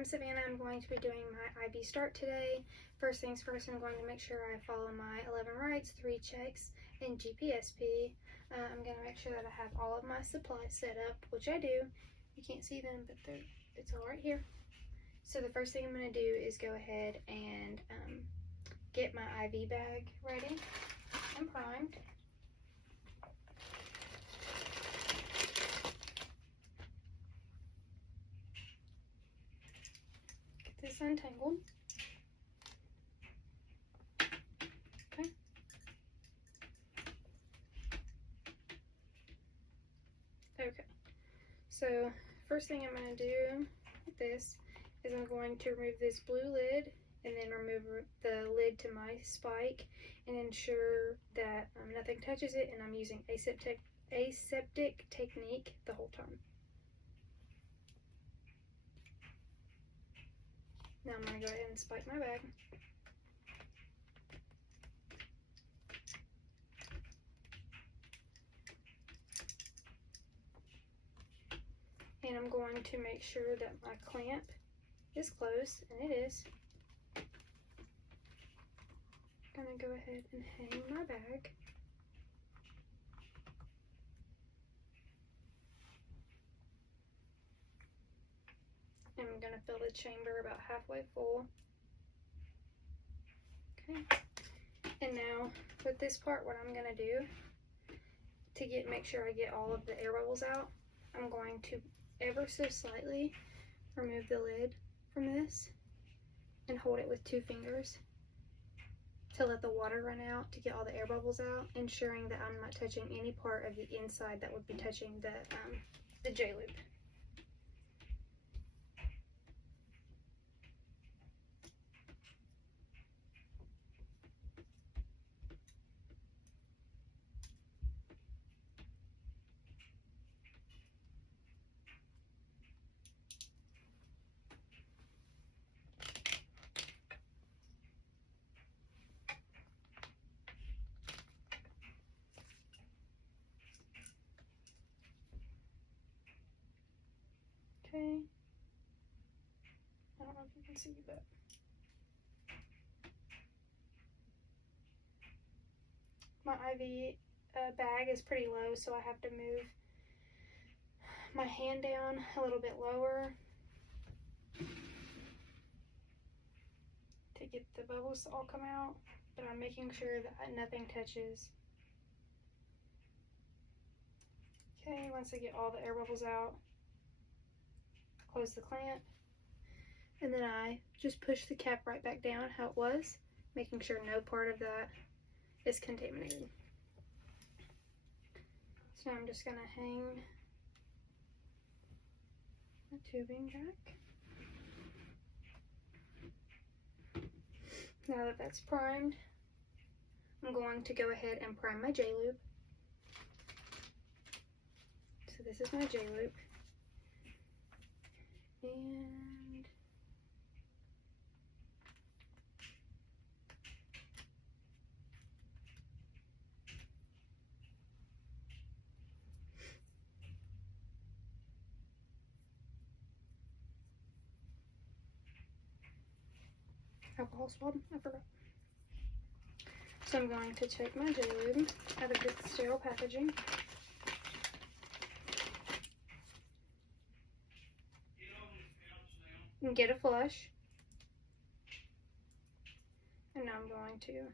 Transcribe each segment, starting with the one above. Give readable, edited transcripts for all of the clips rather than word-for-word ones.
I'm Savannah. I'm going to be doing my IV start today. First things first, I'm going to make sure I follow my 11 rights, 3 checks, and GPSP. I'm going to make sure that I have all of my supplies set up, which I do. You can't see them, but it's all right here. So the first thing I'm going to do is go ahead and get my IV bag ready and primed. Get this untangled. Okay. Okay. So first thing I'm going to do with this is I'm going to remove this blue lid and then remove the lid to my spike and ensure that nothing touches it, and I'm using aseptic technique the whole time. Now I'm going to go ahead and spike my bag. And I'm going to make sure that my clamp is closed, and it is. I'm going to go ahead and hang my bag. And I'm going to fill the chamber about halfway full. Okay. And now with this part, what I'm going to do to make sure I get all of the air bubbles out, I'm going to ever so slightly remove the lid from this and hold it with 2 fingers to let the water run out to get all the air bubbles out, ensuring that I'm not touching any part of the inside that would be touching the J-loop. Okay, I don't know if you can see, but my IV bag is pretty low, so I have to move my hand down a little bit lower to get the bubbles to all come out, but I'm making sure that nothing touches. Okay, once I get all the air bubbles out, close the clamp, and then I just push the cap right back down how it was, making sure no part of that is contaminated. So I'm just going to hang the tubing back. Now that that's primed, I'm going to go ahead and prime my J-loop. So this is my J-loop. And alcohol swab, I forgot. So I'm going to take my J-lube out of this sterile packaging. And get a flush. And now I'm going to,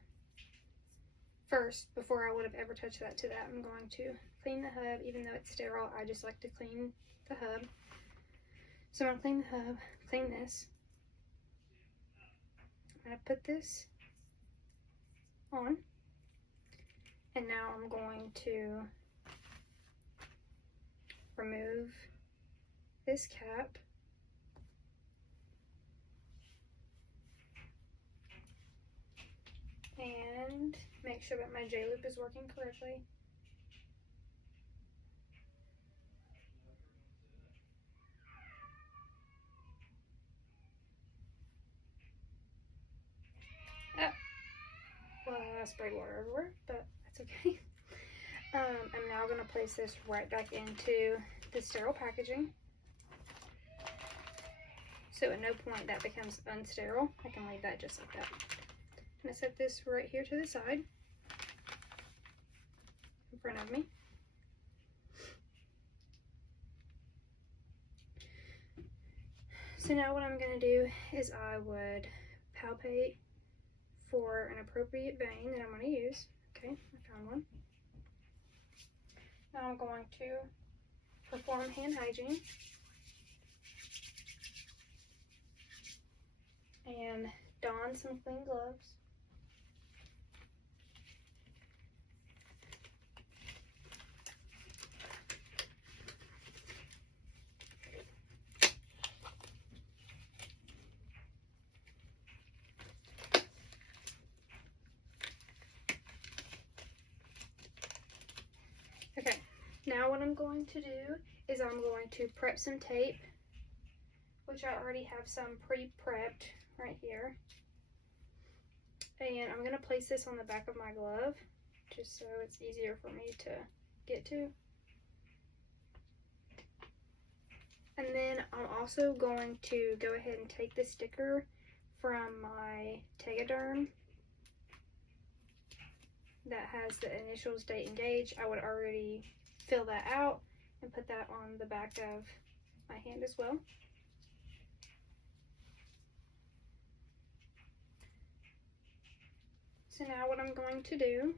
first, before I would have ever touched that to that, I'm going to clean the hub. Even though it's sterile, I just like to clean the hub. So I'm going to clean the hub, clean this. I'm going to put this on. And now I'm going to remove this cap. And make sure that my J-loop is working correctly. Well, I sprayed water everywhere, but that's okay. I'm now going to place this right back into the sterile packaging. So at no point that becomes unsterile. I can leave that just like that. I'm going to set this right here to the side in front of me. So now what I'm going to do is I would palpate for an appropriate vein that I'm going to use. Okay, I found one. Now I'm going to perform hand hygiene and don some clean gloves. Okay, now what I'm going to do is I'm going to prep some tape, which I already have some pre-prepped right here. And I'm going to place this on the back of my glove, just so it's easier for me to get to. And then I'm also going to go ahead and take the sticker from my Tegaderm that has the initials, date, and gauge. I would already fill that out and put that on the back of my hand as well. So now what I'm going to do,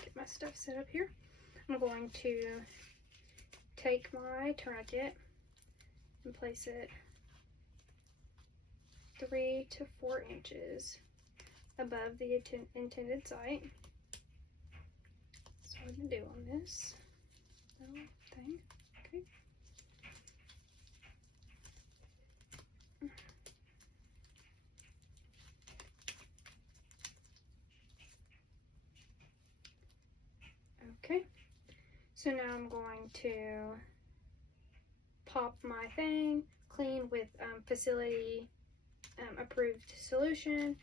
get my stuff set up here, I'm going to take my tourniquet and place it 3 to 4 inches above the intended site. That's what I'm going to do on this little thing. Okay. Okay, so now I'm going to pop my thing clean with facility approved solution,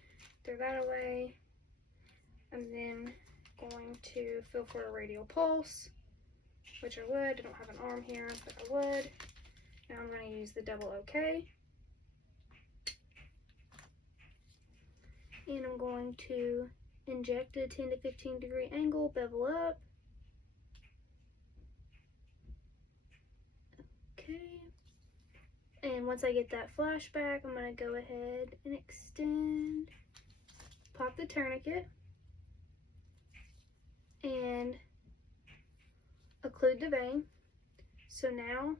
throw that away, and then going to feel for a radial pulse, which I would. I don't have an arm here, but I would. Now I'm going to use the double OK, and I'm going to inject at a 10 to 15 degree angle, bevel up. Okay, and once I get that flashback, I'm going to go ahead and extend, pop the tourniquet, and occlude the vein. So now,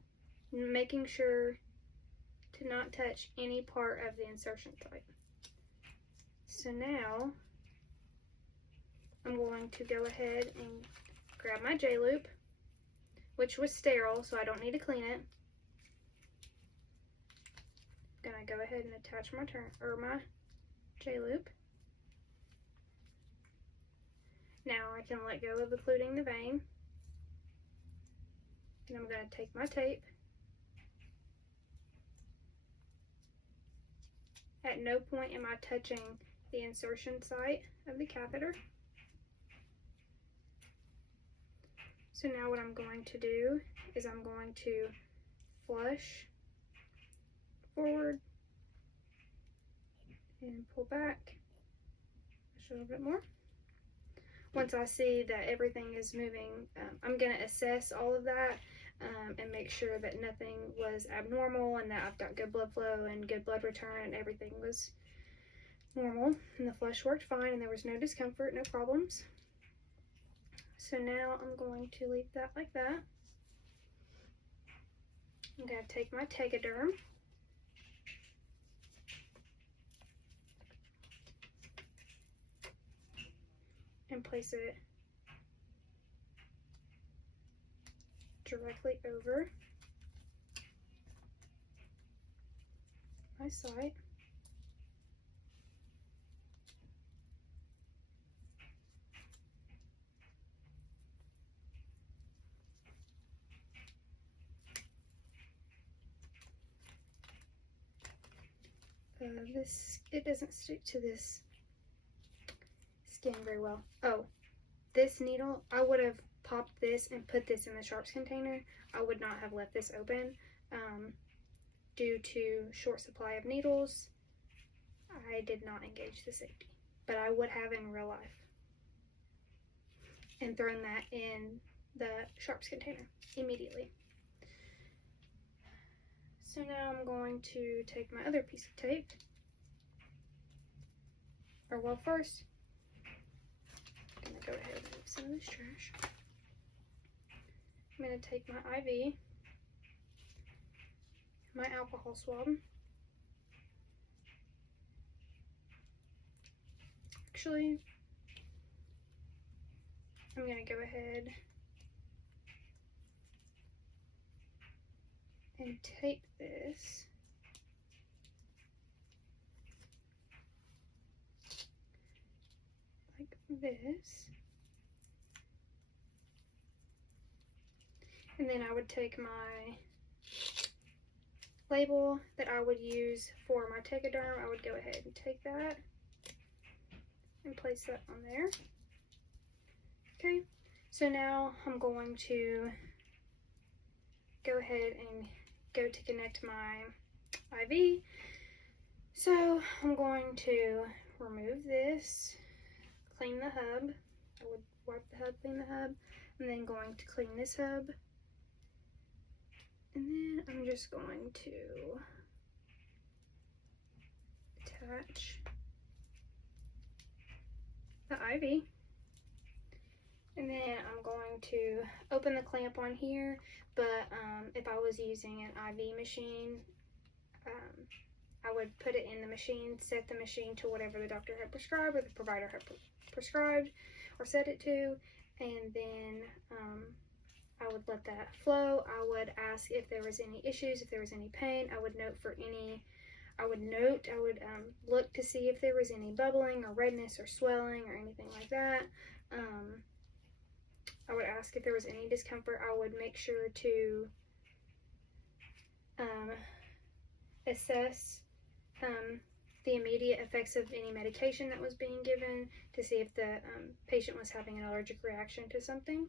making sure to not touch any part of the insertion site. So now, I'm going to go ahead and grab my J-loop, which was sterile, so I don't need to clean it. I'm gonna go ahead and attach my my J-loop. Now I can let go of occluding the vein, and I'm going to take my tape. At no point am I touching the insertion site of the catheter. So now what I'm going to do is I'm going to flush forward and pull back a little bit more. Once I see that everything is moving, I'm going to assess all of that and make sure that nothing was abnormal and that I've got good blood flow and good blood return and everything was normal and the flush worked fine and there was no discomfort, no problems. So now I'm going to leave that like that. I'm going to take my Tegaderm and place it directly over my site. It doesn't stick to this skin very well. Oh, this needle, I would have popped this and put this in the sharps container. I would not have left this open due to short supply of needles, I did not engage the safety, but I would have in real life, and thrown that in the sharps container immediately. So now I'm going to take my other piece of tape, or well, first I'm gonna go ahead and move some of this trash. I'm gonna take my IV, my alcohol swab. Actually, I'm gonna go ahead and tape this like this. And then I would take my label that I would use for my Tegaderm. I would go ahead and take that and place that on there. Okay, so now I'm going to go ahead and go to connect my IV. So I'm going to remove this, clean the hub. I would wipe the hub, clean the hub, and then going to clean this hub. And then I'm just going to attach the IV. And then I'm going to open the clamp on here, but if I was using an IV machine, I would put it in the machine, set the machine to whatever the doctor had prescribed or the provider had prescribed or set it to, and then I would let that flow. I would ask if there was any issues, if there was any pain. I would note for any, I would look to see if there was any bubbling or redness or swelling or anything like that. I would ask if there was any discomfort. I would make sure to assess the immediate effects of any medication that was being given to see if the patient was having an allergic reaction to something.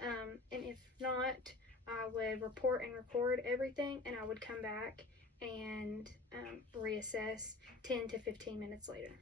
And if not, I would report and record everything, and I would come back and reassess 10 to 15 minutes later.